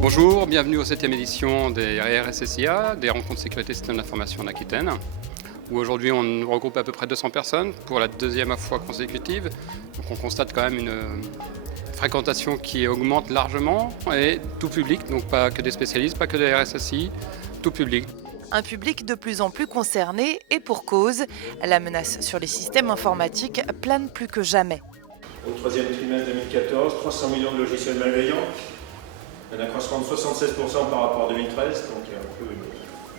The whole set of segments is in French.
Bonjour, bienvenue aux 7e édition des RSSIA, des rencontres sécurité système d'information en Aquitaine, où aujourd'hui on regroupe à peu près 200 personnes pour la deuxième fois consécutive. Donc on constate quand même une fréquentation qui augmente largement et tout public, donc pas que des spécialistes, pas que des RSSI, tout public. Un public de plus en plus concerné et pour cause, la menace sur les systèmes informatiques plane plus que jamais. Au troisième trimestre 2014, 300 millions de logiciels malveillants, un accroissement de 76% par rapport à 2013, donc il y a un peu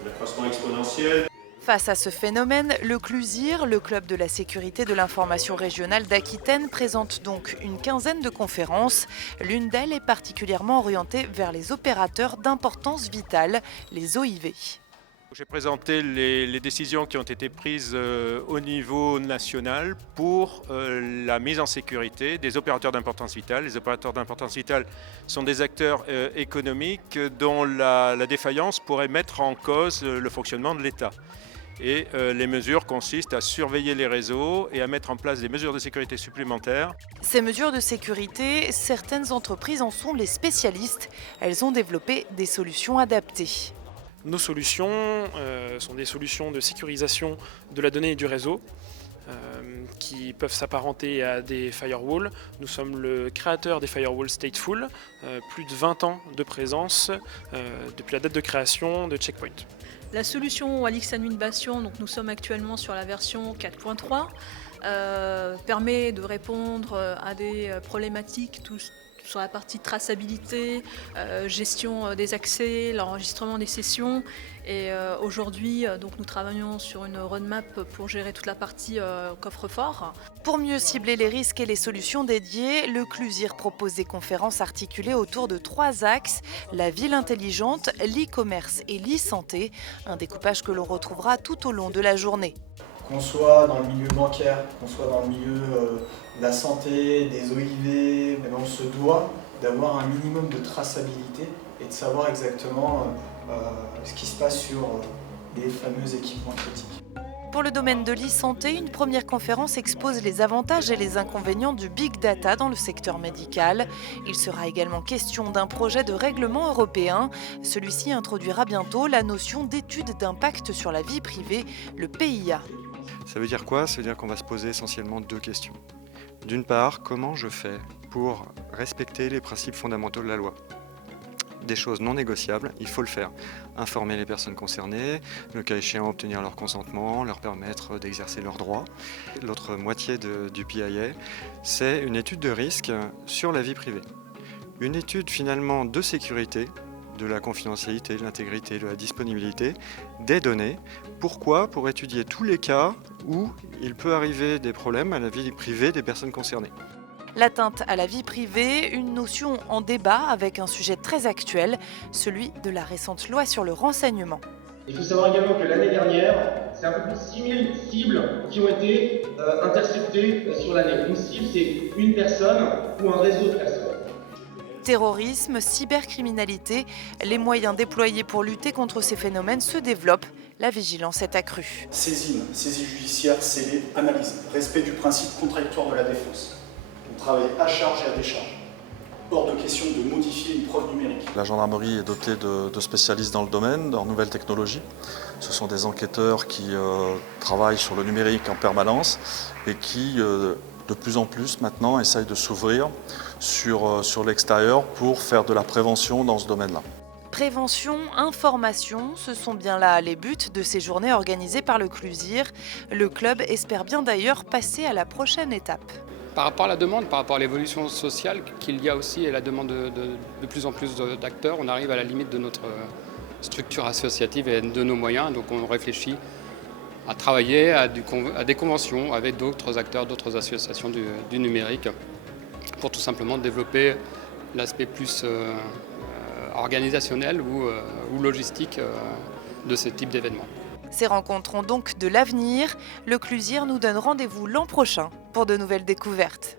un accroissement exponentiel. Face à ce phénomène, le CLUSIR, le Club de la sécurité de l'information régionale d'Aquitaine, présente donc une quinzaine de conférences. L'une d'elles est particulièrement orientée vers les opérateurs d'importance vitale, les OIV. J'ai présenté les décisions qui ont été prises au niveau national pour la mise en sécurité des opérateurs d'importance vitale. Les opérateurs d'importance vitale sont des acteurs économiques dont la défaillance pourrait mettre en cause le fonctionnement de l'État. Et les mesures consistent à surveiller les réseaux et à mettre en place des mesures de sécurité supplémentaires. Ces mesures de sécurité, certaines entreprises en sont les spécialistes. Elles ont développé des solutions adaptées. Nos solutions sont des solutions de sécurisation de la donnée et du réseau qui peuvent s'apparenter à des firewalls. Nous sommes le créateur des firewalls Stateful, plus de 20 ans de présence depuis la date de création de Checkpoint. La solution Walix Admin, donc nous sommes actuellement sur la version 4.3, permet de répondre à des problématiques sur la partie traçabilité, gestion des accès, l'enregistrement des sessions. Et aujourd'hui, donc nous travaillons sur une roadmap pour gérer toute la partie coffre-fort. Pour mieux cibler les risques et les solutions dédiées, le CLUSIR propose des conférences articulées autour de 3 axes, la ville intelligente, l'e-commerce et l'e-santé, un découpage que l'on retrouvera tout au long de la journée. Qu'on soit dans le milieu bancaire, qu'on soit dans le milieu de la santé, des OIV, mais on se doit d'avoir un minimum de traçabilité et de savoir exactement ce qui se passe sur les fameux équipements critiques. Pour le domaine de l'e-santé, une première conférence expose les avantages et les inconvénients du big data dans le secteur médical. Il sera également question d'un projet de règlement européen. Celui-ci introduira bientôt la notion d'étude d'impact sur la vie privée, le PIA. Ça veut dire quoi? Ça veut dire qu'on va se poser essentiellement 2 questions. D'une part, comment je fais pour respecter les principes fondamentaux de la loi? Des choses non négociables, il faut le faire. Informer les personnes concernées, le cas échéant obtenir leur consentement, leur permettre d'exercer leurs droits. L'autre moitié du PIA, c'est une étude de risque sur la vie privée. Une étude finalement de sécurité, de la confidentialité, de l'intégrité, de la disponibilité des données. Pourquoi? Pour étudier tous les cas où il peut arriver des problèmes à la vie privée des personnes concernées. L'atteinte à la vie privée, une notion en débat avec un sujet très actuel, celui de la récente loi sur le renseignement. Il faut savoir également que l'année dernière, c'est un peu plus de 6000 cibles qui ont été interceptées sur l'année. Une cible, c'est une personne ou un réseau de personnes. Terrorisme, cybercriminalité, les moyens déployés pour lutter contre ces phénomènes se développent. La vigilance est accrue. Saisine, saisie judiciaire, scellée, analyse, respect du principe contradictoire de la défense. On travaille à charge et à décharge. Hors de question de modifier une preuve numérique. La gendarmerie est dotée de spécialistes dans le domaine, en nouvelles technologies. Ce sont des enquêteurs qui travaillent sur le numérique en permanence et qui, de plus en plus maintenant, essayent de s'ouvrir sur l'extérieur pour faire de la prévention dans ce domaine-là. Prévention, information, ce sont bien là les buts de ces journées organisées par le CLUSIR. Le club espère bien d'ailleurs passer à la prochaine étape. Par rapport à la demande, par rapport à l'évolution sociale qu'il y a aussi et la demande de plus en plus d'acteurs, on arrive à la limite de notre structure associative et de nos moyens. Donc on réfléchit à travailler à des conventions avec d'autres acteurs, d'autres associations du numérique pour tout simplement développer l'aspect plus organisationnel ou logistique de ce type d'événement. Ces rencontres ont donc de l'avenir. Le CLUSIR nous donne rendez-vous l'an prochain pour de nouvelles découvertes.